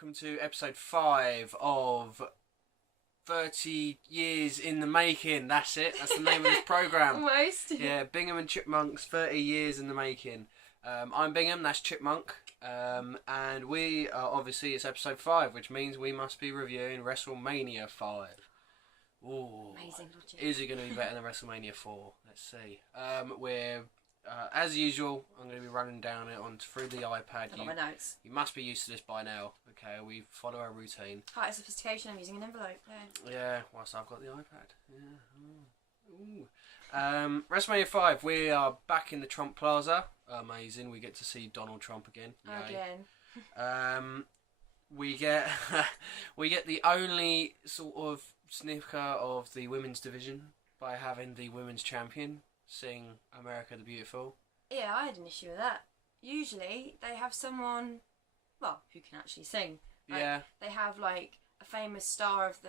welcome to episode 5 of 30 Years in the Making. That's it, that's the name of this programme. Almost. Yeah, Bingham and Chipmunks, 30 Years in the Making. I'm Bingham, that's Chipmunk, and we are, obviously, it's episode 5, which means we must be reviewing Wrestlemania 5. Ooh. Amazing logic. Is it going to be better than WrestleMania 4? Let's see. We're... as usual, I'm going to be running down it through the iPad. I've got my notes. You must be used to this by now. Okay, we follow our routine. Height of sophistication, I'm using an envelope. Yeah, whilst I've got the iPad. Yeah. Ooh. WrestleMania 5, we are back in the Trump Plaza. Amazing, we get to see Donald Trump again. Again. We get the only sort of snicker of the women's division by having the women's champion sing America the Beautiful. Yeah, I had an issue with that. Usually, they have someone, well, who can actually sing. Like, yeah. They have, like, a famous star of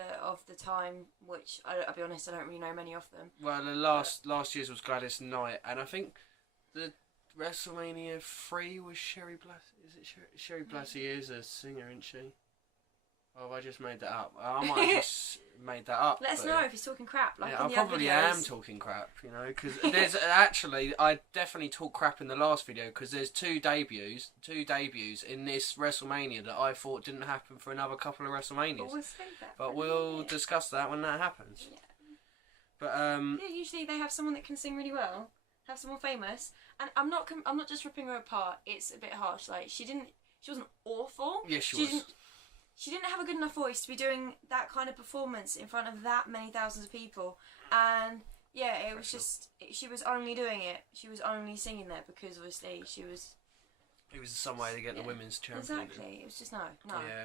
the time, which, I'll be honest, I don't really know many of them. Well, the last year's was Gladys Knight, and I think the WrestleMania 3 was Sherry Blassie. Is it Sherry Blassie is a singer, isn't she? Oh, have I just made that up? I might have just made that up. Let us know if he's talking crap. Like yeah, in I the probably other videos. am talking crap, you know, because there's actually, I definitely talked crap in the last video because there's two debuts in this WrestleMania that I thought didn't happen for another couple of WrestleManias. But we'll discuss that when that happens. Yeah. But yeah, usually they have someone that can sing really well, have someone famous, and I'm not just ripping her apart. It's a bit harsh. Like she wasn't awful. Yes, she was. She didn't have a good enough voice to be doing that kind of performance in front of that many thousands of people. And yeah, it was just, she was only doing it. She was only singing there because obviously she was... It was some way to get the women's champion. Exactly. It was just no.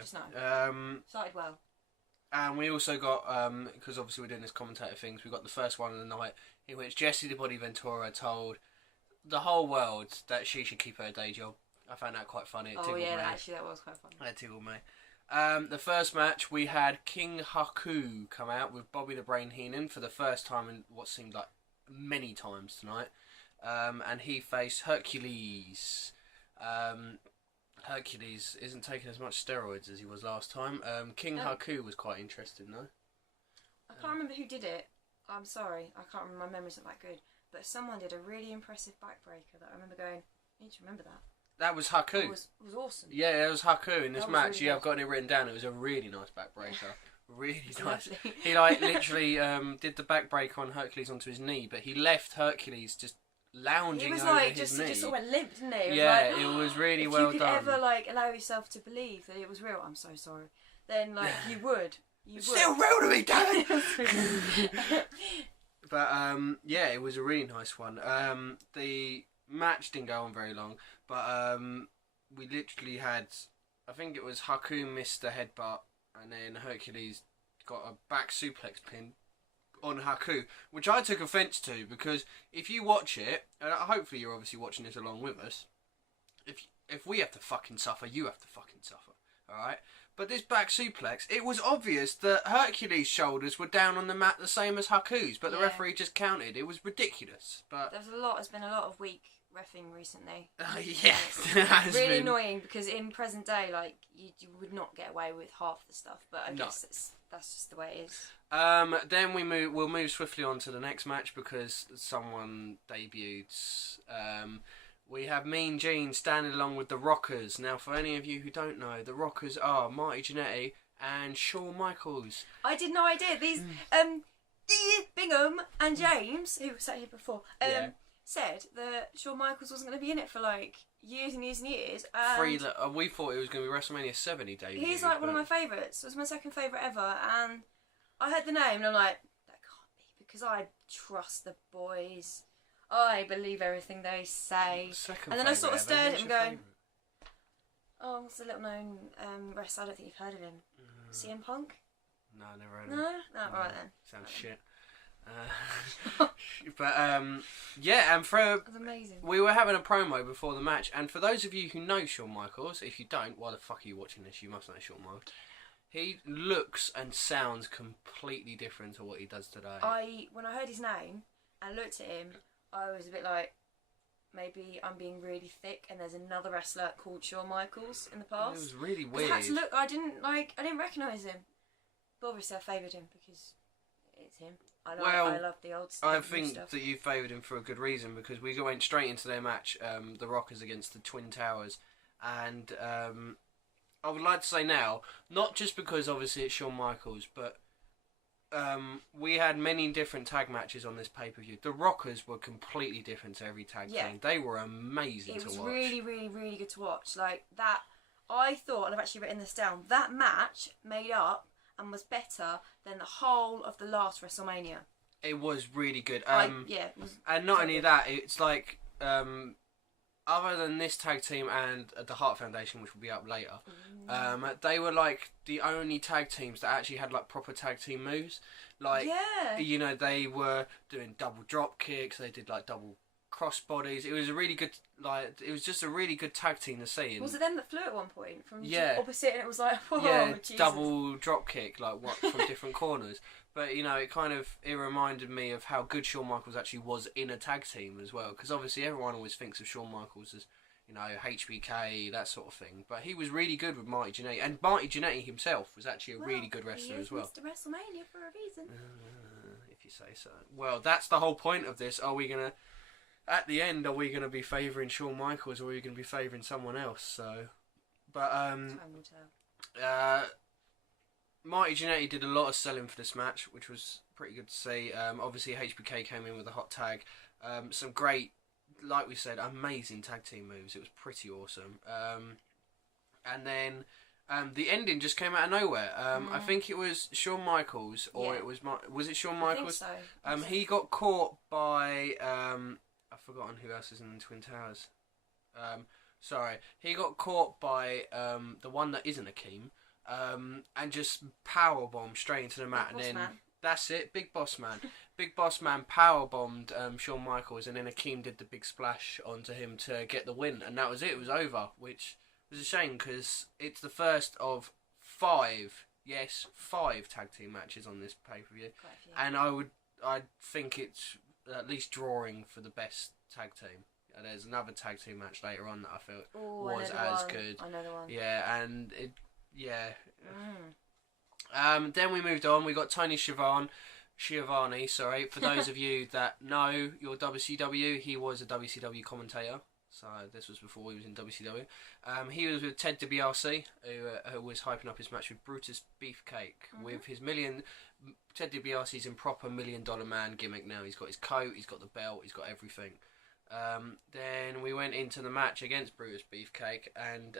Started well. And we also got, because obviously we're doing this commentator things, we got the first one of the night in which Jessie the Body Ventura told the whole world that she should keep her day job. I found that quite funny. It tickled me. Actually that was quite funny. That tickled me. The first match, we had King Haku come out with Bobby the Brain Heenan for the first time in what seemed like many times tonight. And he faced Hercules. Hercules isn't taking as much steroids as he was last time. King Haku was quite interesting though. I can't remember who did it. I'm sorry, I can't remember, my memory's not that good. But someone did a really impressive backbreaker that I remember going, I need to remember that. That was Haku. It was awesome. Yeah, it was Haku in this match. Really yeah, I've got it written down. It was a really nice backbreaker. Really nice. Lovely. He like literally did the backbreaker on Hercules onto his knee, but he left Hercules just lounging over his knee. He just sort of went limp, didn't he? Yeah, it was really well done. If you could ever like allow yourself to believe that it was real, I'm so sorry. Then like you would. It's still real to me, damn it. But yeah, it was a really nice one. The match didn't go on very long, but we literally had, I think it was Haku missed the headbutt, and then Hercules got a back suplex pin on Haku, which I took offence to, because if you watch it, and hopefully you're obviously watching this along with us, if we have to fucking suffer, you have to fucking suffer, alright? But this back suplex, it was obvious that Hercules' shoulders were down on the mat the same as Haku's, but the referee just counted. It was ridiculous. But there's been a lot of weak reffing recently. Yeah, it's really annoying because in present day, like you would not get away with half the stuff. But I guess that's just the way it is. Then we'll move swiftly on to the next match because someone debuted. We have Mean Gene standing along with the Rockers. Now, for any of you who don't know, the Rockers are Marty Jannetty and Shawn Michaels. I had no idea. These Bingham and James, who sat here before, said that Shawn Michaels wasn't going to be in it for like years and years and years. And we thought it was going to be WrestleMania 7 he debuted. He's like one of my favourites. It was my second favourite ever. And I heard the name and I'm like, that can't be, because I trust the boys. I believe everything they say. And then I sort of stared at him going, oh, what's the little known wrestler? I don't think you've heard of him. CM Punk? No, never heard of him. No? Oh, alright then. Sounds shit. But yeah, and that was amazing. We were having a promo before the match, and for those of you who know Shawn Michaels, if you don't, why the fuck are you watching this? You must know Shawn Michaels. He looks and sounds completely different to what he does today. When I heard his name and looked at him, I was a bit like, maybe I'm being really thick and there's another wrestler called Shawn Michaels in the past. It was really weird. I had to look. I didn't recognise him. But obviously I favoured him because it's him. I love the old stuff. I think that you favoured him for a good reason, because we went straight into their match, the Rockers against the Twin Towers, and I would like to say now, not just because obviously it's Shawn Michaels, but we had many different tag matches on this pay-per-view. The Rockers were completely different to every tag team. They were amazing to watch. It was really, really, really good to watch. Like that, I thought, and I've actually written this down, that match made up and was better than the whole of the last WrestleMania. It was really good. And not only that, it's like, other than this tag team and the Hart Foundation, which will be up later, they were like the only tag teams that actually had like proper tag team moves. Like, you know, they were doing double drop kicks. They did like double cross bodies. It was a really good, like, it was just a really good tag team to see. And was it them that flew at one point from opposite, and it was like, whoa, Jesus. Double drop kick, like what, from different corners. But you know, it reminded me of how good Shawn Michaels actually was in a tag team as well. Because obviously everyone always thinks of Shawn Michaels as, you know, HBK, that sort of thing. But he was really good with Marty Jannetty, and Marty Jannetty himself was actually a really good wrestler as well. Mr. WrestleMania for a reason. If you say so. Well, that's the whole point of this. At the end, are we going to be favouring Shawn Michaels, or are we going to be favouring someone else? So, but time will tell. Marty Jannetty did a lot of selling for this match, which was pretty good to see. Obviously, HBK came in with a hot tag. Some great, like we said, amazing tag team moves. It was pretty awesome. And then the ending just came out of nowhere. I think it was Shawn Michaels, or it was it Shawn Michaels? I think so. He got caught by I've forgotten who else is in the Twin Towers. He got caught by the one that isn't Akeem, and just powerbombed straight into the mat, that's it, Big Boss Man. Big Boss Man powerbombed Shawn Michaels, and then Akeem did the big splash onto him to get the win, and that was it. It was over, which was a shame because it's the first of 5 tag team matches on this pay-per-view, and I think it's at least drawing for the best tag team. There's another tag team match later on that I felt was as good. I know the one. Yeah, and it, then we moved on. We got Tony Schiavone. Sorry, for those of you that know your WCW, he was a WCW commentator. So this was before he was in WCW. He was with Ted DiBiase, who was hyping up his match with Brutus Beefcake with his Ted DiBiase's in proper $1 Million Man gimmick now. He's got his coat, he's got the belt, he's got everything. Then we went into the match against Brutus Beefcake, and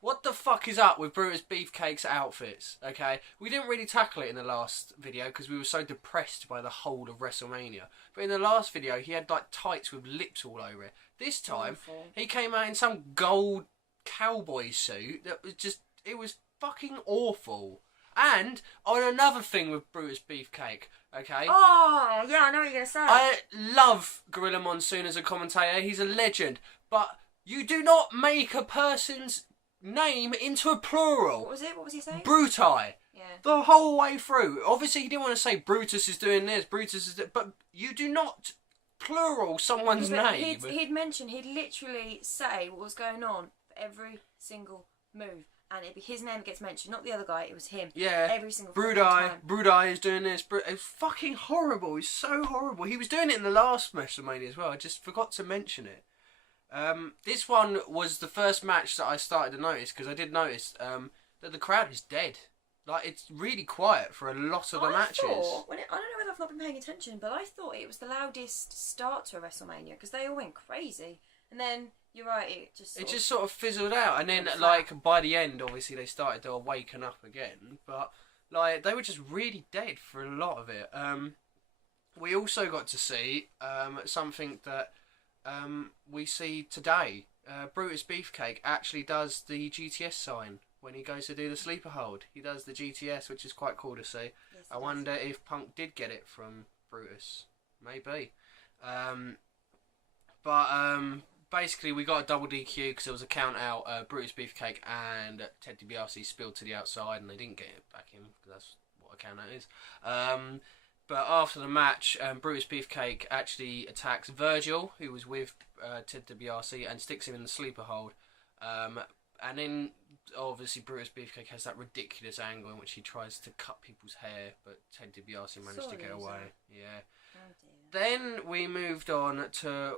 what the fuck is up with Brutus Beefcake's outfits? Okay, we didn't really tackle it in the last video because we were so depressed by the whole of WrestleMania. But in the last video, he had like tights with lips all over it. This time, he came out in some gold cowboy suit that was just, it was fucking awful. And on another thing with Brutus Beefcake, okay? Oh, yeah, I know what you're going to say. I love Gorilla Monsoon as a commentator. He's a legend. But you do not make a person's name into a plural. What was he saying? Brutai. Yeah. The whole way through. Obviously, he didn't want to say Brutus is doing this, Brutus is... But you do not plural someone's name. He'd literally say what was going on for every single move. And it'd be his name that gets mentioned, not the other guy. It was him. Yeah. Every single time. Brudai is doing this. It's fucking horrible. It's so horrible. He was doing it in the last WrestleMania as well. I just forgot to mention it. This one was the first match that I started to notice, because I did notice that the crowd is dead. Like, it's really quiet for a lot of the matches. I don't know whether I've not been paying attention, but I thought it was the loudest start to a WrestleMania, because they all went crazy. And then, you're right, it just sort of fizzled out. And then, like, by the end, obviously, they started to awaken up again. But, like, they were just really dead for a lot of it. We also got to see something that we see today. Brutus Beefcake actually does the GTS sign when he goes to do the sleeper hold. He does the GTS, which is quite cool to see. Yes, I wonder if Punk did get it from Brutus. Maybe. Basically, we got a double DQ because there was a count out. Brutus Beefcake and Ted DiBiase spilled to the outside, and they didn't get it back in because that's what a count out is. But after the match, Brutus Beefcake actually attacks Virgil, who was with Ted DiBiase, and sticks him in the sleeper hold. And then, obviously, Brutus Beefcake has that ridiculous angle in which he tries to cut people's hair, but Ted DiBiase managed to get away. Yeah. Oh Then we moved on to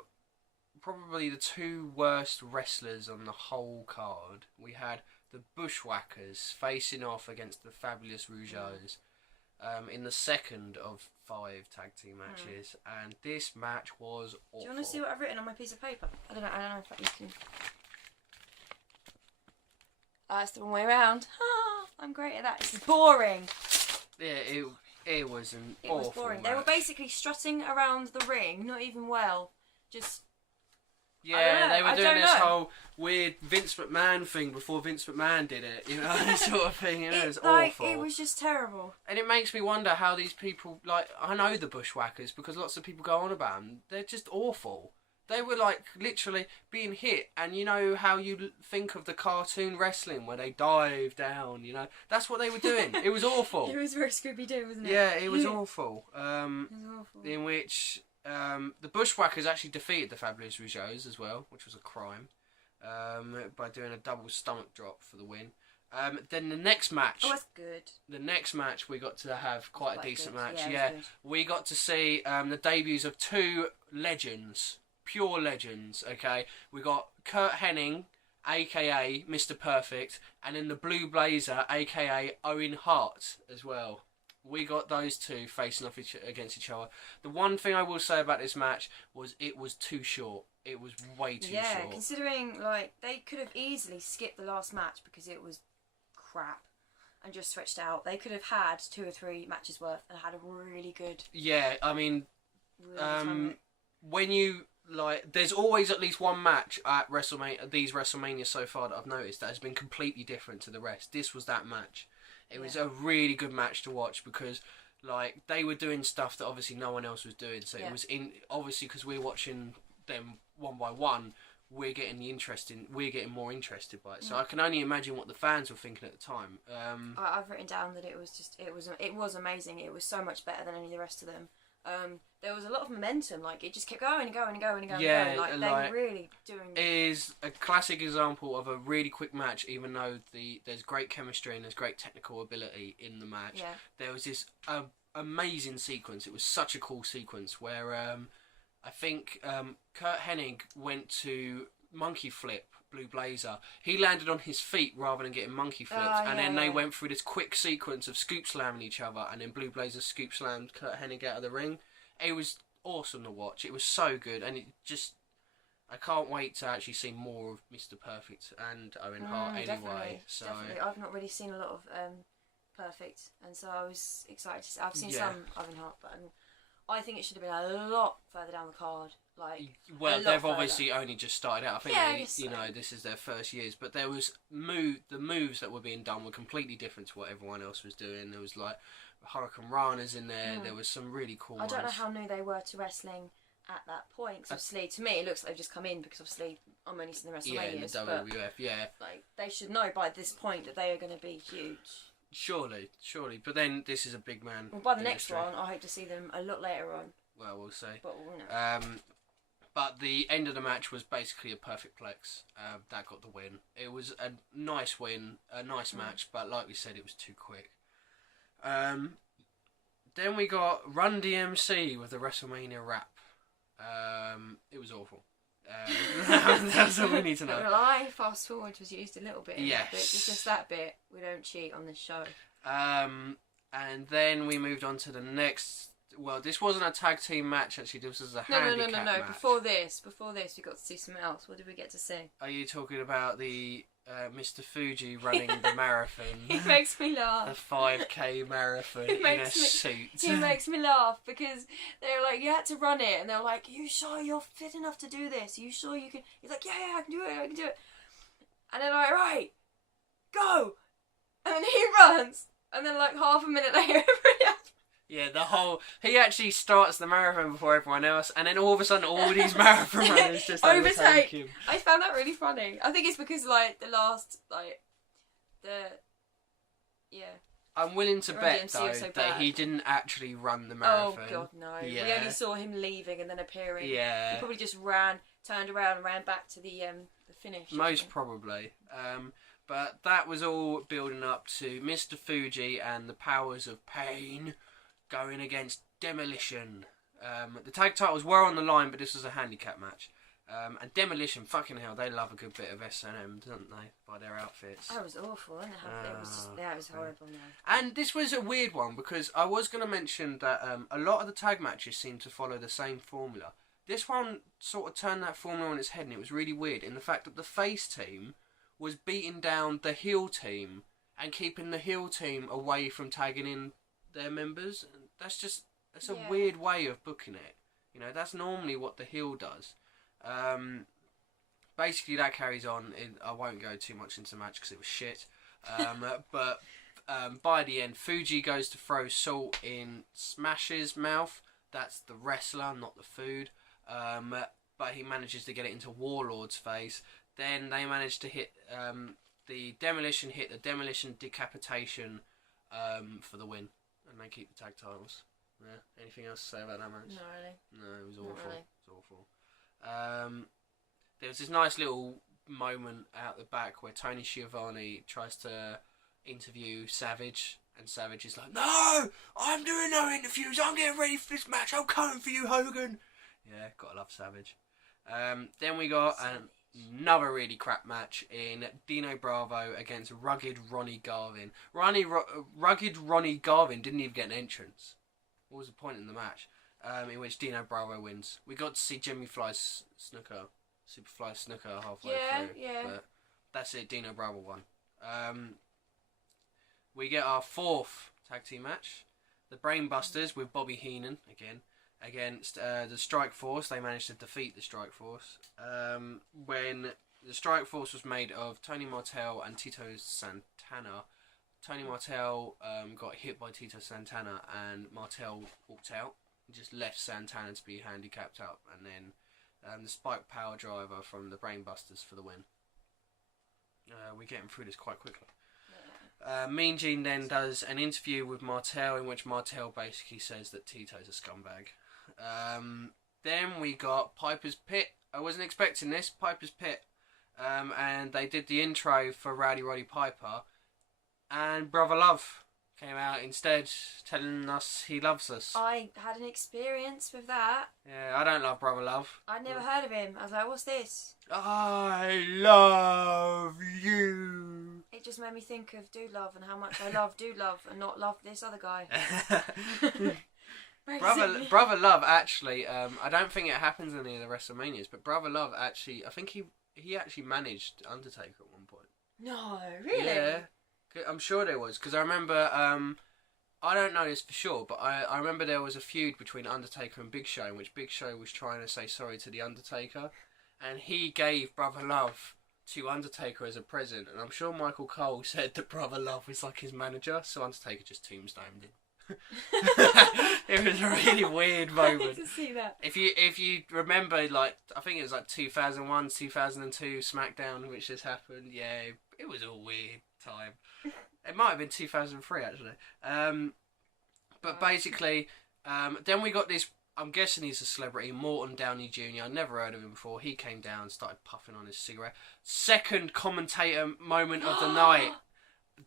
probably the two worst wrestlers on the whole card. We had the Bushwhackers facing off against the Fabulous Rougeaus in the second of 5 tag team matches, and this match was awful. Do you want to see what I've written on my piece of paper? I don't know if you can. It's the wrong way around. I'm great at that. It's boring. Yeah, it was an It awful was boring. match. They were basically strutting around the ring, not even well, just. Yeah, they were doing this whole weird Vince McMahon thing before Vince McMahon did it, you know, this sort of thing. It was awful. It was just terrible. And it makes me wonder how these people, like, I know the Bushwhackers because lots of people go on about them. They're just awful. They were, like, literally being hit, and you know how you think of the cartoon wrestling where they dive down, you know? That's what they were doing. It was awful. It was very Scooby-Doo, wasn't it? Yeah, it was awful. It was awful. In which the Bushwhackers actually defeated the Fabulous Rougeaus as well, which was a crime, by doing a double stomach drop for the win. Then the next match... Oh, that's good. The next match we got to have quite a decent match. Yeah, we got to see the debuts of 2 legends. Pure legends, okay? We got Kurt Hennig, a.k.a. Mr. Perfect, and then the Blue Blazer, a.k.a. Owen Hart, as well. We got those two facing off against each other. The one thing I will say about this match was it was too short. It was way too short. Yeah, considering, like, they could have easily skipped the last match because it was crap and just switched out. They could have had 2 or 3 matches worth and had a really good... Yeah, I mean, really when you... Like, there's always at least one match at WrestleMania, these WrestleMania so far that I've noticed that has been completely different to the rest. This was that match. It was a really good match to watch because, like, they were doing stuff that obviously no one else was doing. So it was obviously because we're watching them one by one, we're getting more interested by it. So I can only imagine what the fans were thinking at the time. I've written down that it was amazing. It was so much better than any of the rest of them. There was a lot of momentum, like it just kept going and going and going and going. Yeah, and going. Like they were really doing. It is a classic example of a really quick match, even though there's great chemistry and there's great technical ability in the match. Yeah. There was this amazing sequence. It was such a cool sequence where I think Kurt Hennig went to monkey flip Blue Blazer. He landed on his feet rather than getting monkey flipped, and then they went through this quick sequence of scoop slamming each other, and then Blue Blazer scoop slammed Kurt Hennig out of the ring. It was awesome to watch. It was so good, and I can't wait to actually see more of Mr. Perfect and Owen Hart anyway. Definitely. I've not really seen a lot of Perfect, and so I was excited to see. I've seen some Owen Hart, but I think it should have been a lot further down the card. Well, they've obviously only just started out. I think you know, this is their first years, but there was the moves that were being done were completely different to what everyone else was doing. There was like Hurricane Rana's in there. There was some really cool ones. I don't know how new they were to wrestling at that point. 'Cause obviously, to me, it looks like they've just come in because obviously I'm only seeing the WrestleManias. Yeah, in the WWF, like they should know by this point that they are going to be huge. Surely. But then this is a big man. Well, by the next one, I hope to see them a lot later on. Well, we'll see. But we'll know. But the end of the match was basically a perfect plex. That got the win. It was a nice win, a nice match, but like we said, it was too quick. Then we got Run DMC with the WrestleMania rap. It was awful. That's all we need to know. Well, fast forward was used a little bit. Yes. It's just that bit. We don't cheat on this show. And then we moved on to the next. Well, this wasn't a tag team match actually. This was a handicap match. No. Before this, we got to see something else. What did we get to see? Are you talking about the Mr. Fuji running the marathon? He makes me laugh. The 5K marathon in a suit. He makes me laugh because they were like, you had to run it, and they were like, you sure you're fit enough to do this? You sure you can? He's like, yeah, I can do it. And they're like, right, go. And then he runs, and then like half a minute later, everybody else. Yeah, he actually starts the marathon before everyone else, and then all of a sudden all these marathon runners just overtake him. I found that really funny. I think it's because I'm willing to Run bet, DMC though, was so that bad. he didn't actually run the Oh marathon. God, no! Yeah. We only saw him leaving and then appearing. Yeah. He probably just turned around and ran back to the finish. Most probably. But that was all building up to Mr. Fuji and the Powers of Pain going against Demolition. The tag titles were on the line, but this was a handicap match. And Demolition, fucking hell, they love a good bit of S&M, don't they? By their outfits. That was awful, wasn't it? It was just, it was horrible. No. And this was a weird one because I was going to mention that a lot of the tag matches seem to follow the same formula. This one sort of turned that formula on its head, and it was really weird in the fact that the face team was beating down the heel team and keeping the heel team away from tagging in their members. That's a weird way of booking it. You know, that's normally what the heel does. Basically, that carries on. I won't go too much into the match because it was shit. But by the end, Fuji goes to throw salt in Smash's mouth. That's the wrestler, not the food. But he manages to get it into Warlord's face. Then they manage to hit the Demolition decapitation for the win, and they keep the tag titles. Yeah. Anything else to say about that match? Not really. No, it was Not awful. really. It was awful. There was this nice little moment out the back where Tony Schiavone tries to interview Savage, and Savage is like, "No, I'm doing no interviews. I'm getting ready for this match. I'm coming for you, Hogan." Yeah, gotta love Savage. Then we got another really crap match in Dino Bravo against Rugged Ronnie Garvin. Rugged Ronnie Garvin didn't even get an entrance. What was the point in the match? In which Dino Bravo wins. We got to see Superfly Snooker halfway through. Yeah. But that's it, Dino Bravo won. We get our fourth tag team match. The Brainbusters with Bobby Heenan again against the Strike Force. They managed to defeat the Strike Force. When the Strike Force was made of Tony Martel and Tito Santana. Tony Martel got hit by Tito Santana, and Martel walked out. Just left Santana to be handicapped up, and then the Spike Power Driver from the Brainbusters for the win. We're getting through this quite quickly. Mean Gene then does an interview with Martel, in which Martel basically says that Tito's a scumbag. Then we got Piper's Pit. I wasn't expecting this. Piper's Pit. And they did the intro for Rowdy Roddy Piper. And Brother Love came out instead, telling us he loves us. I had an experience with that. Yeah, I don't love Brother Love. I'd never heard of him. I was like, what's this? I love you. It just made me think of Dude Love and how much I love Dude Love and not love this other guy. Brother Love actually, I don't think it happens in any of the WrestleManias, but Brother Love actually, I think he actually managed Undertaker at one point. No, really? Yeah, I'm sure there was, because I remember, I don't know this for sure, but I remember there was a feud between Undertaker and Big Show, in which Big Show was trying to say sorry to the Undertaker, and he gave Brother Love to Undertaker as a present, and I'm sure Michael Cole said that Brother Love was like his manager, so Undertaker just tombstoned him. It was a really weird moment. I need to see that. If you remember, like, I think it was like 2001, 2002 SmackDown, which this happened. Yeah, it was a weird time. It might have been 2003 actually. But basically, then we got this. I'm guessing he's a celebrity, Morton Downey Jr. I'd never heard of him before. He came down and started puffing on his cigarette. Second commentator moment of the night.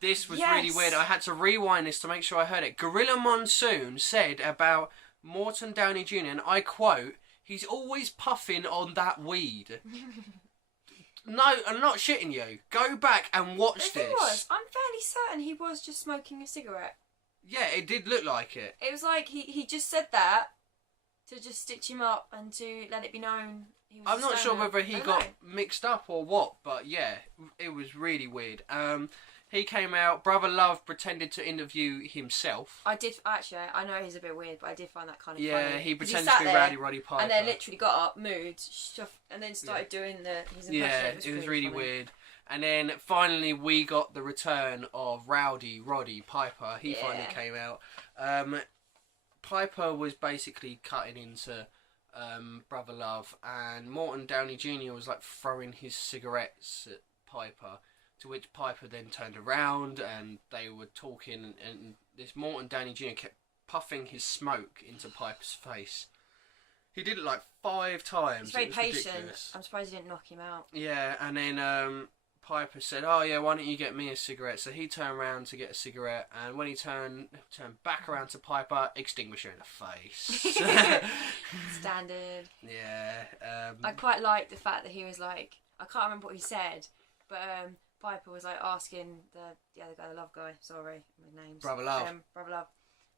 This was really weird. I had to rewind this to make sure I heard it. Gorilla Monsoon said about Morton Downey Jr., and I quote, "He's always puffing on that weed." No, I'm not shitting you. Go back and watch this. I'm fairly certain he was just smoking a cigarette. Yeah, it did look like it. It was like he just said that to just stitch him up and to let it be known he was I'm not sure whether he got know. mixed up or what, but yeah, it was really weird. He came out, Brother Love pretended to interview himself. I did, actually, I know he's a bit weird, but I did find that kind of funny. Yeah, he pretended to be Rowdy Roddy Piper. And then literally got up, moved, shuffled, and then started doing his impression. Yeah, it was really weird. And then finally we got the return of Rowdy Roddy Piper. He finally came out. Piper was basically cutting into Brother Love, and Morton Downey Jr. was like throwing his cigarettes at Piper. To which Piper then turned around and they were talking, and this Morton Downey Jr. kept puffing his smoke into Piper's face. He did it like 5 times. He's very patient. Ridiculous. I'm surprised he didn't knock him out. Yeah, and then Piper said, "Oh yeah, why don't you get me a cigarette?" So he turned around to get a cigarette, and when he turned back around to Piper, extinguisher in the face. Standard. Yeah. I quite liked the fact that he was like, I can't remember what he said, but Piper was like asking the other guy, the love guy, sorry, my name's Brother Love. Brother Love,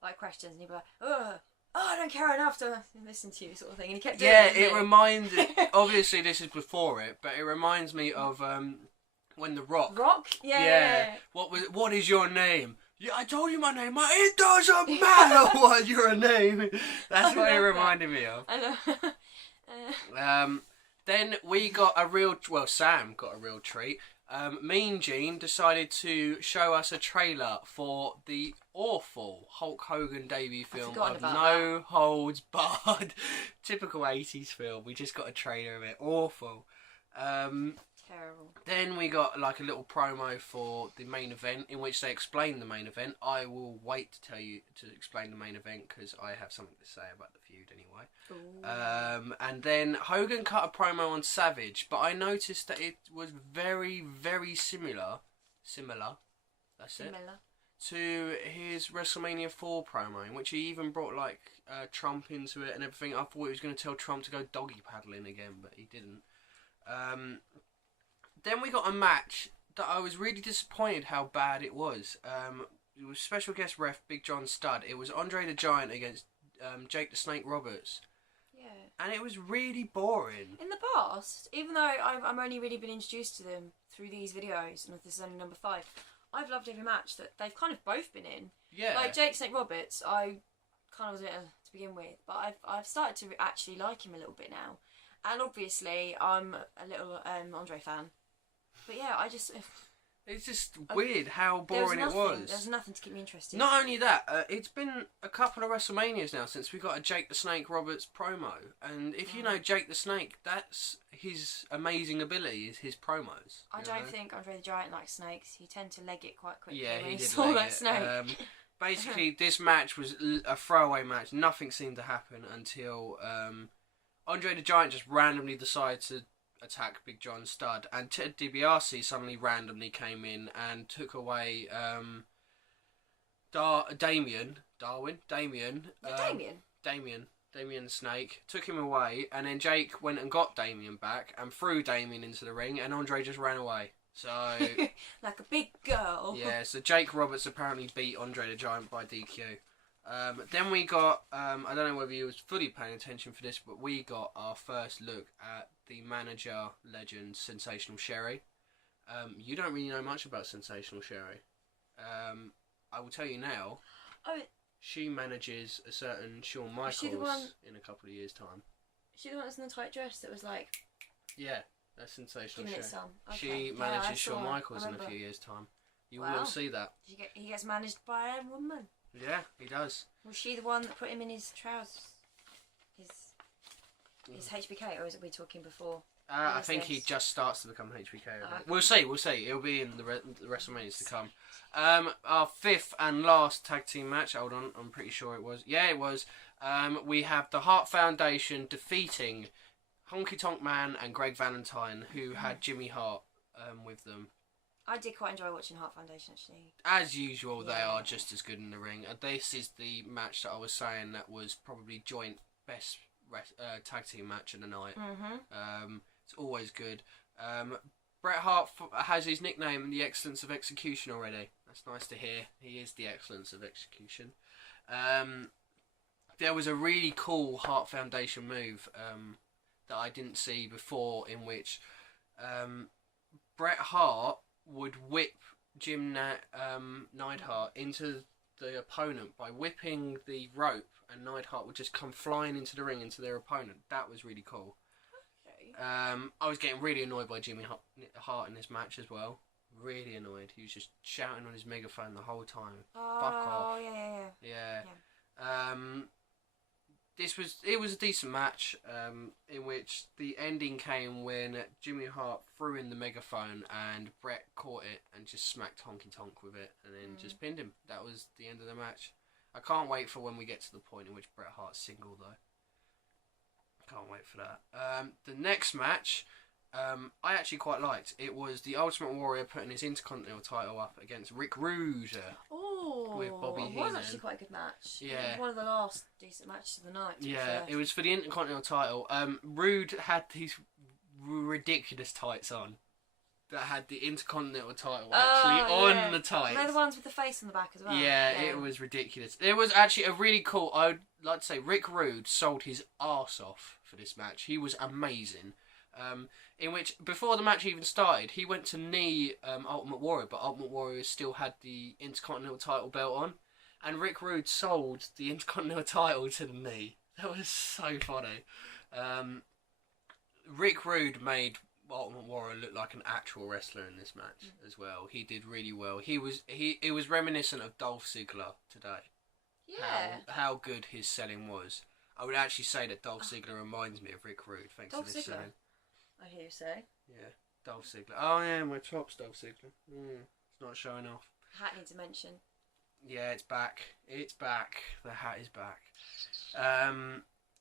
like questions, and he'd be like, oh, I don't care enough to listen to you, sort of thing. And he kept doing Yeah, it reminded. Obviously, this is before it, but it reminds me of when The Rock. Rock? Yeah. What is your name? Yeah, I told you my name. It doesn't matter what your name. That's what it reminded me of. I know. Then we got Sam got a real treat. Mean Gene decided to show us a trailer for the awful Hulk Hogan debut film of No Holds Barred. Typical 80s film. We just got a trailer of it. Awful. Terrible. Then we got like a little promo for the main event in which they explain the main event. I will wait to tell you to explain the main event because I have something to say about the feud anyway. And then Hogan cut a promo on Savage, but I noticed that it was very, very similar. That's it. To his WrestleMania 4 promo, in which he even brought like Trump into it and everything. I thought he was going to tell Trump to go doggy paddling again, but he didn't. Then we got a match that I was really disappointed how bad it was. It was special guest ref Big John Studd. It was Andre the Giant against Jake the Snake Roberts. Yeah. And it was really boring. In the past, even though I've only really been introduced to them through these videos, and this is only number 5, I've loved every match that they've kind of both been in. Yeah. Like Jake Snake Roberts, I kind of was a bit to begin with, but I've started to actually like him a little bit now. And obviously, I'm a little Andre fan. But yeah, it's just weird how boring it was. There's nothing to keep me interested. Not only that, it's been a couple of WrestleManias now since we got a Jake the Snake Roberts promo. And if you know Jake the Snake, that's his amazing ability, is his promos. I don't think Andre the Giant likes snakes. He tended to leg it quite quickly. Yeah, he did saw leg that it. snake. Basically, this match was a throwaway match. Nothing seemed to happen until Andre the Giant just randomly decided to attack Big John Studd, and Ted DiBiase suddenly randomly came in and took away Damien Snake, took him away, and then Jake went and got Damien back and threw Damien into the ring, and Andre just ran away. So like a big girl. Yeah, so Jake Roberts apparently beat Andre the Giant by DQ. Then we got, I don't know whether you was fully paying attention for this, but we got our first look at the manager legend, Sensational Sherry. You don't really know much about Sensational Sherry. I will tell you now. She manages a certain Shawn Michaels in a couple of years' time. Is she the one that's in the tight dress that was like... Yeah, that's Sensational Sherry. Okay. She manages Shawn Michaels in a few years' time. You will see that. He gets managed by a woman. Yeah, he does. Was she the one that put him in his trousers? His HBK, or is it we talking before? I think he just starts to become HBK. Okay. We'll see. It'll be in the WrestleManias to come. Our 5th and last tag team match. Hold on, I'm pretty sure it was. Yeah, it was. We have the Hart Foundation defeating Honky Tonk Man and Greg Valentine, who had Jimmy Hart with them. I did quite enjoy watching Hart Foundation, actually. As usual, they are just as good in the ring. This is the match that I was saying that was probably joint best tag team match of the night. It's always good. Bret Hart has his nickname, the Excellence of Execution, already. That's nice to hear. He is the Excellence of Execution. There was a really cool Hart Foundation move that I didn't see before, in which Bret Hart would whip Jim Neidhart into the opponent by whipping the rope, and Neidhart would just come flying into the ring into their opponent. That was really cool. Okay. I was getting really annoyed by Jimmy Hart in this match as well. Really annoyed. He was just shouting on his megaphone the whole time. Fuck off. Yeah. it was a decent match, in which the ending came when Jimmy Hart threw in the megaphone and Bret caught it and just smacked Honky Tonk with it and then just pinned him. That was the end of the match. I can't wait for when we get to the point in which Bret Hart's single, though. Can't wait for that. The next match, I actually quite liked. It was the Ultimate Warrior putting his Intercontinental title up against Rick Rude. With Bobby Heenan. It was actually quite a good match. Yeah. It was one of the last decent matches of the night. Yeah, it was for the Intercontinental title. Rude had these ridiculous tights on that had the Intercontinental title actually on the tights. They're the ones with the face on the back as well. Yeah, it was ridiculous. It was actually a really cool... I would like to say Rick Rude sold his arse off for this match. He was amazing. In which, before the match even started, he went to knee Ultimate Warrior, but Ultimate Warrior still had the Intercontinental title belt on. And Rick Rude sold the Intercontinental title to the knee. That was so funny. Rick Rude made Ultimate Warrior look like an actual wrestler in this match as well. He did really well. It was reminiscent of Dolph Ziggler today. Yeah. How good his selling was. I would actually say that Dolph Ziggler reminds me of Rick Rude, thanks to this selling. I hear you say. Yeah, Dolph Ziggler. Oh yeah, my top's Dolph Ziggler. It's not showing off. Hat needs a mention. Yeah, it's back. It's back. The hat is back.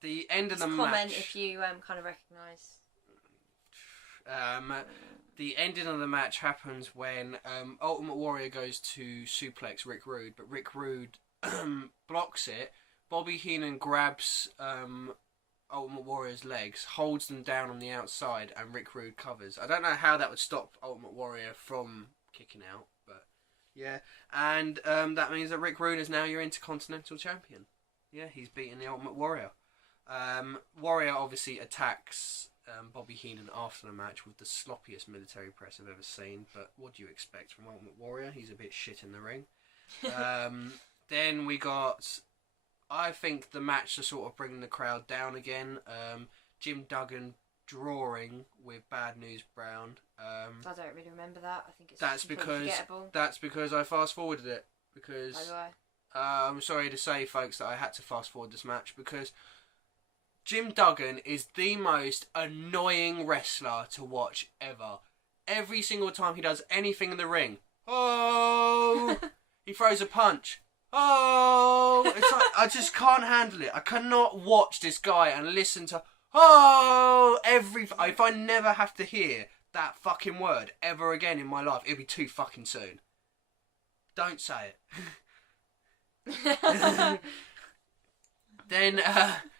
The end of the match. Comment if you kind of recognise. The ending of the match happens when Ultimate Warrior goes to suplex Rick Rude, but Rick Rude blocks it. Bobby Heenan grabs Ultimate Warrior's legs, holds them down on the outside, and Rick Rude covers. I don't know how that would stop Ultimate Warrior from kicking out, but yeah. And that means that Rick Rude is now your Intercontinental Champion. Yeah, he's beaten the Ultimate Warrior. Warrior obviously attacks Bobby Heenan after the match with the sloppiest military press I've ever seen, but what do you expect from Ultimate Warrior? He's a bit shit in the ring. Then we got... I think the match to sort of bring the crowd down again. Jim Duggan drawing with Bad News Brown. I don't really remember that. I think it's forgettable. That's because I fast forwarded it. Because I'm sorry to say, folks, that I had to fast forward this match because Jim Duggan is the most annoying wrestler to watch ever. Every single time he does anything in the ring, he throws a punch. It's like, I just can't handle it. I cannot watch this guy and listen to if I never have to hear that fucking word ever again in my life, it'll be too fucking soon. Don't say it. Then,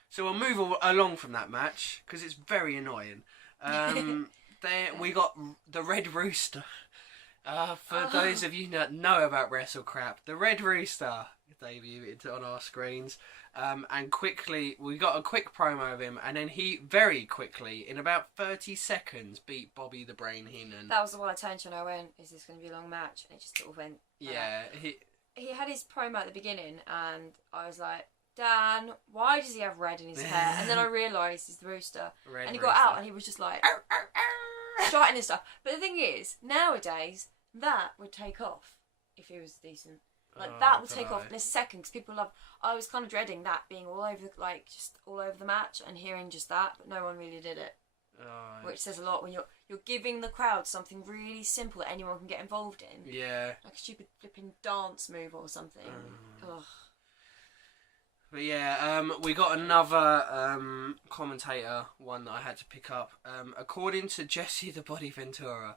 so we'll move along from that match because it's very annoying. Then we got the Red Rooster. For those of you that know about WrestleCrap, the Red Rooster debuted on our screens, and quickly we got a quick promo of him, and then he very quickly, in about 30 seconds, beat Bobby the Brain Heenan. That was the one I turned to and I went, "Is this going to be a long match?" And it just sort of went. Yeah, he had his promo at the beginning, and I was like, Dan, why does he have red in his hair? And then I realised he's the rooster, and he got out and he was just like shouting and stuff. But the thing is, nowadays, that would take off if he was decent. Like that would take off in a second because people love. I was kind of dreading that being all over, like just all over the match and hearing just that, but no one really did it. Which says a lot when you're giving the crowd something really simple that anyone can get involved in. Yeah. Like a stupid flipping dance move or something. Ugh. But yeah, we got another commentator, one that I had to pick up. According to Jesse the Body Ventura,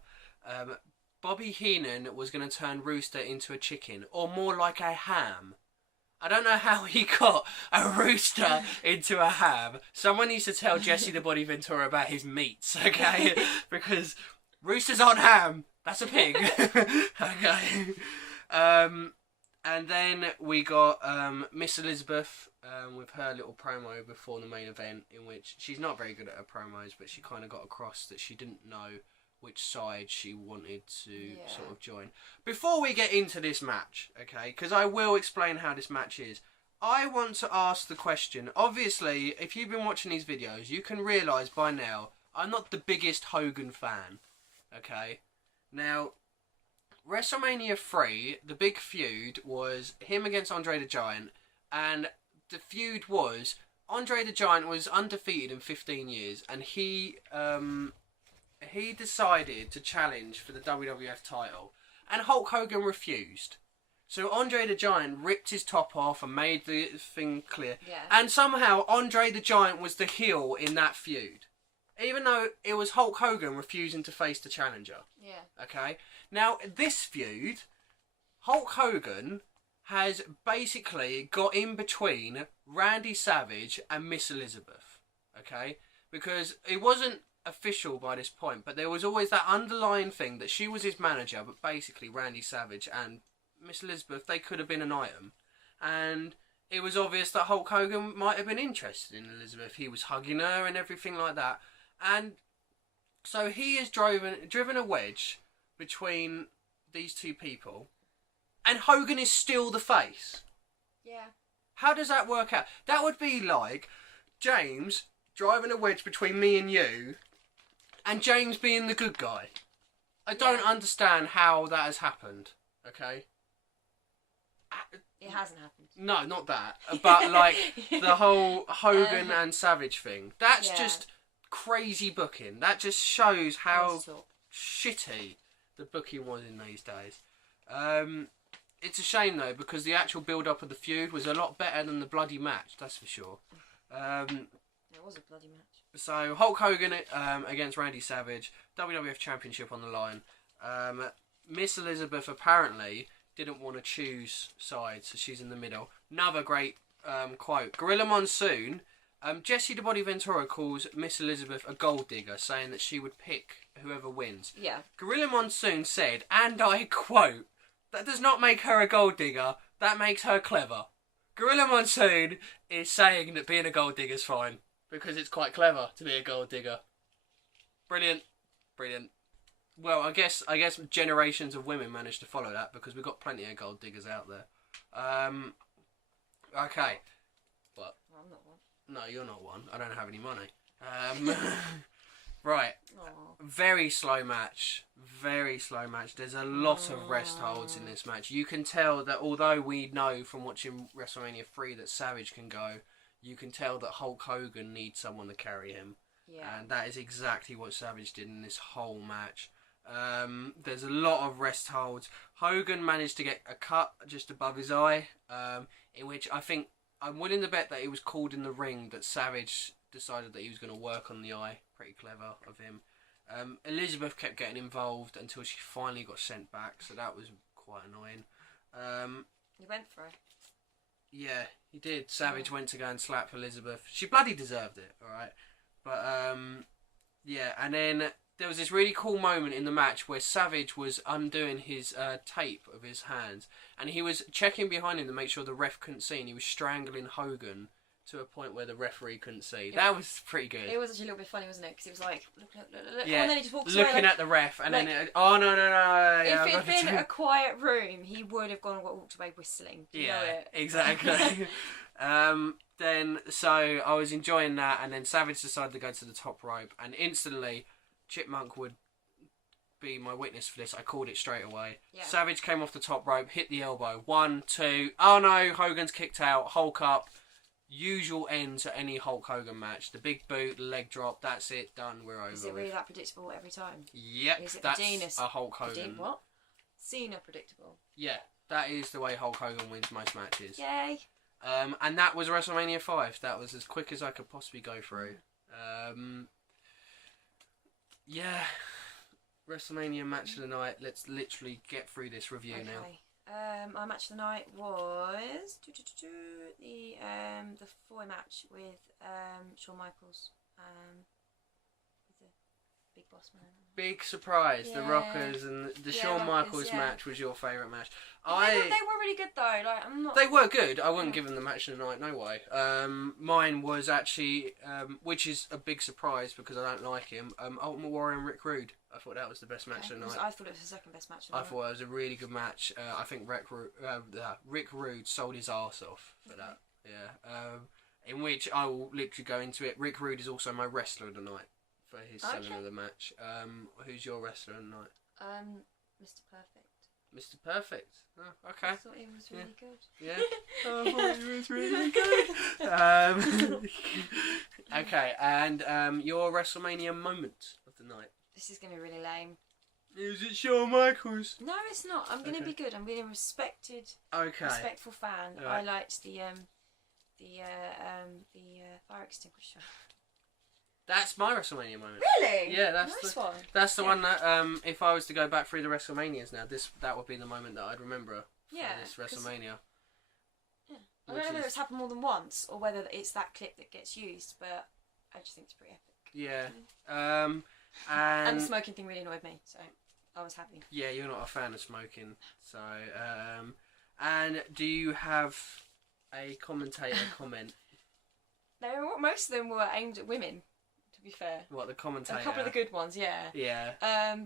Bobby Heenan was going to turn Rooster into a chicken, or more like a ham. I don't know how he got a rooster into a ham. Someone needs to tell Jesse the Body Ventura about his meats, okay? Because roosters aren't ham. That's a pig. Okay. And then we got Miss Elizabeth with her little promo before the main event, in which she's not very good at her promos, but she kind of got across that she didn't know which side she wanted to sort of join. Before we get into this match, okay, because I will explain how this match is, I want to ask the question. Obviously, if you've been watching these videos, you can realise by now I'm not the biggest Hogan fan, okay? Now, WrestleMania 3, the big feud was him against Andre the Giant, and the feud was Andre the Giant was undefeated in 15 years, and he decided to challenge for the WWF title, and Hulk Hogan refused. So Andre the Giant ripped his top off and made the thing clear. Yeah. And somehow Andre the Giant was the heel in that feud. Even though it was Hulk Hogan refusing to face the challenger. Yeah. Okay? Now, this feud, Hulk Hogan has basically got in between Randy Savage and Miss Elizabeth. Okay? Because it wasn't official by this point, but there was always that underlying thing that she was his manager, but basically Randy Savage and Miss Elizabeth, they could have been an item. And it was obvious that Hulk Hogan might have been interested in Elizabeth. He was hugging her and everything like that. And so he has driven a wedge between these two people, and Hogan is still the face. Yeah. How does that work out? That would be like James driving a wedge between me and you, and James being the good guy. I don't understand how that has happened. Okay. It hasn't happened. No, not that. But like the whole Hogan and Savage thing. That's just crazy booking. That just shows how shitty the booking was in these days. It's a shame though, because the actual build-up of the feud was a lot better than the bloody match. That's for sure. It was a bloody match. So Hulk Hogan against Randy Savage, WWF Championship on the line. Miss Elizabeth apparently didn't want to choose sides, so she's in the middle. Another great quote. Gorilla Monsoon, Jesse the Body Ventura calls Miss Elizabeth a gold digger, saying that she would pick whoever wins. Yeah. Gorilla Monsoon said, and I quote, "That does not make her a gold digger, that makes her clever." Gorilla Monsoon is saying that being a gold digger is fine, because it's quite clever to be a gold digger. Brilliant. Brilliant. Well, I guess generations of women managed to follow that, because we've got plenty of gold diggers out there. Okay. What? Well, I'm not one. No, you're not one. I don't have any money. Right. Aww. Very slow match. Very slow match. There's a lot of rest holds in this match. You can tell that although we know from watching WrestleMania 3 that Savage can go, you can tell that Hulk Hogan needs someone to carry him. Yeah. And that is exactly what Savage did in this whole match. There's a lot of rest holds. Hogan managed to get a cut just above his eye, in which I'm willing to bet that it was called in the ring that Savage decided that he was going to work on the eye. Pretty clever of him. Elizabeth kept getting involved until she finally got sent back, so that was quite annoying. He went for it. Yeah, he did. Savage went to go and slap Elizabeth. She bloody deserved it, alright? But, yeah, and then there was this really cool moment in the match where Savage was undoing his tape of his hands, and he was checking behind him to make sure the ref couldn't see, and he was strangling Hogan to a point where the referee couldn't see. That was pretty good. It was actually a little bit funny, wasn't it? Because it was like, look. Yeah, Oh, and then he just walks looking away, like, at the ref, and like, then, oh, no. If it had been a quiet room, he would have gone and walked away whistling. You know it? Exactly. Then, so I was enjoying that, and then Savage decided to go to the top rope, and instantly, Chipmunk would be my witness for this. I called it straight away. Yeah. Savage came off the top rope, hit the elbow. 1, 2. Oh no, Hogan's kicked out. Hulk up. Usual end to any Hulk Hogan match. The big boot, the leg drop. That's it. Done. We're over. Is it really that predictable every time? Yep. Is it that's a Hulk Hogan. What? Cena predictable. Yeah, that is the way Hulk Hogan wins most matches. Yay. And that was WrestleMania 5. That was as quick as I could possibly go through. Yeah. WrestleMania match of the night. Let's literally get through this review now. My match of the night was the 4 match with Shawn Michaels with the Big Boss Man. Big surprise, the Rockers and the Shawn Michaels match was your favourite match. They were really good though. Like I'm not. They were good. I wouldn't give them the match of the night. No way. Mine was actually, which is a big surprise because I don't like him. Ultimate Warrior and Rick Rude. I thought that was the best match of the night. I thought it was the second best match of the night. I thought it was a really good match. I think Rick Rude sold his arse off for that. Yeah. In which I will literally go into it. Rick Rude is also my wrestler of the night for his selling of the match. Who's your wrestler of the night? Mr. Perfect. Mr. Perfect. Oh, okay. I thought he was really good. Yeah. I thought he was really good. Okay, and your WrestleMania moment of the night. This is going to be really lame. Is it Shawn Michaels? No, it's not. I'm going to be good. I'm being a respectful fan. Right. I liked the fire extinguisher. That's my WrestleMania moment. Really? Yeah, that's nice the one. That's the one that if I was to go back through the WrestleManias now, that would be the moment that I'd remember for this WrestleMania. Yeah. I don't know whether it's happened more than once or whether it's that clip that gets used, but I just think it's pretty epic. Yeah. And the smoking thing really annoyed me, so I was happy. Yeah, you're not a fan of smoking, so and do you have a commentator comment? Most of them were aimed at women, to be fair. What, the commentator? A couple of the good ones, yeah. Yeah.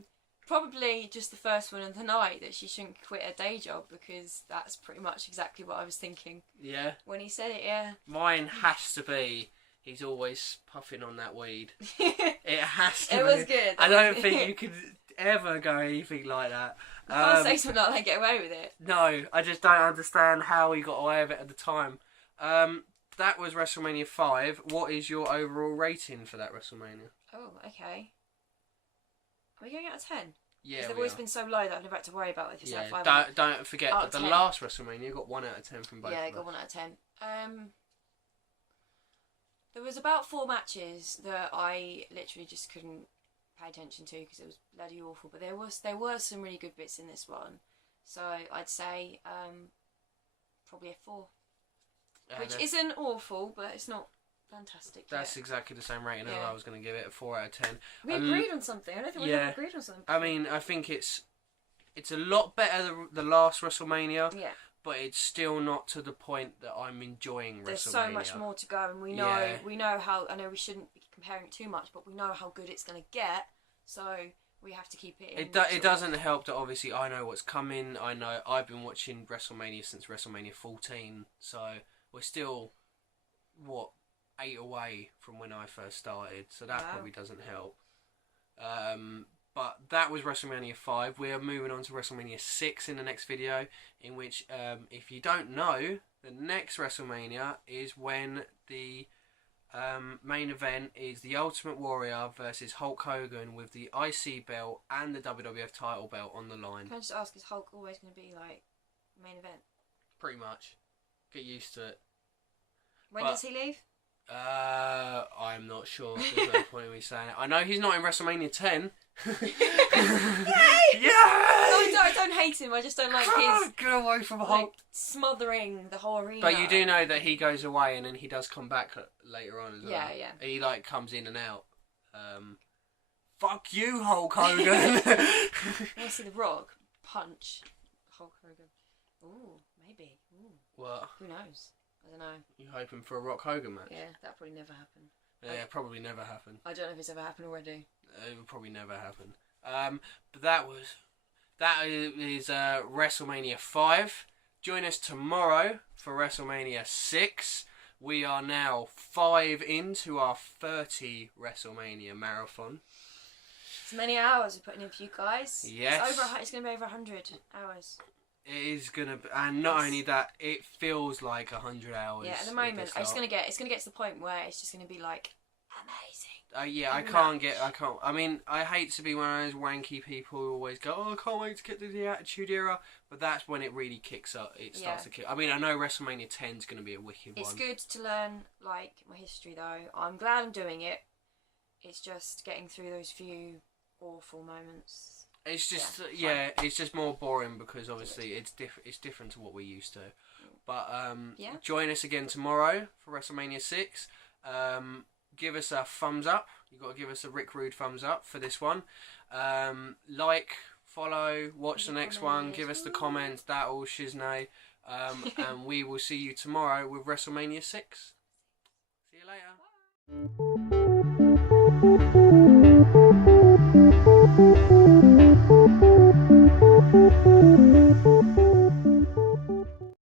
Probably just the first one of the night, that she shouldn't quit her day job, because that's pretty much exactly what I was thinking. Yeah. When he said it, yeah. Mine has to be, he's always puffing on that weed. It has to be. It was good. I don't think you could ever go anything like that. You can't say something like that and get away with it. No, I just don't understand how he got away with it at the time. That was WrestleMania 5. What is your overall rating for that WrestleMania? Oh, okay. Are we going out of 10? Yeah, because they've always been so low that I've never had to worry about if it's out of 5. Don't forget that the last WrestleMania got 1 out of 10 from both. Yeah, I got 1 out of 10. There was about 4 matches that I literally just couldn't pay attention to because it was bloody awful. But there were some really good bits in this one, so I'd say probably a 4, which isn't awful, but it's not fantastic. That's exactly the same rating as I was going to give it, a 4 out of 10. We agreed on something. I don't think we ever agreed on something. I mean, I think it's a lot better than the last WrestleMania. Yeah. But it's still not to the point that I'm enjoying WrestleMania. There's so much more to go, and we know how. I know we shouldn't be comparing it too much, but we know how good it's going to get. So we have to keep it. It doesn't help that obviously I know what's coming. I know I've been watching WrestleMania since WrestleMania 14, so we're still 8 away from when I first started. So that probably doesn't help. But that was WrestleMania 5. We are moving on to WrestleMania 6 in the next video, in which, if you don't know, the next WrestleMania is when the main event is the Ultimate Warrior versus Hulk Hogan with the IC belt and the WWF title belt on the line. Can I just ask, is Hulk always going to be like main event? Pretty much. Get used to it. When does he leave? I'm not sure. There's no point in me saying it. I know he's not in WrestleMania 10. Yay! Yay! I don't hate him. I just don't like his get away from Hulk. like smothering the whole arena. But you do know that he goes away and then he does come back later on as well. Yeah, yeah. He like comes in and out. Fuck you, Hulk Hogan. I want to see The Rock punch Hulk Hogan. Ooh, maybe. Ooh. What? Who knows? I don't know. You hoping for a Rock Hogan match? Yeah, that'll probably never happen. Yeah, probably never happen. I don't know if it's ever happened already. It will probably never happen. But that is WrestleMania 5. Join us tomorrow for WrestleMania 6. We are now 5 into our 30 WrestleMania marathon. It's many hours we're putting in for you guys. Yes. It's going to be over 100 hours. It is gonna be, and not only that, it feels like 100 hours. Yeah, at the moment, it's gonna get to the point where it's just gonna be like amazing. I mean, I hate to be one of those wanky people who always go, "Oh, I can't wait to get to the Attitude Era," but that's when it really kicks up. It starts to kick. I mean, I know WrestleMania 10 is gonna be a wicked one. It's good to learn like my history, though. I'm glad I'm doing it. It's just getting through those few awful moments. It's just it's just more boring because obviously it's different to what we're used to. But join us again tomorrow for WrestleMania 6. Give us a thumbs up. You've got to give us a Rick Rude thumbs up for this one. Like, follow, watch the next one, give us the comments, that all shiznay. And we will see you tomorrow with WrestleMania 6. See you later.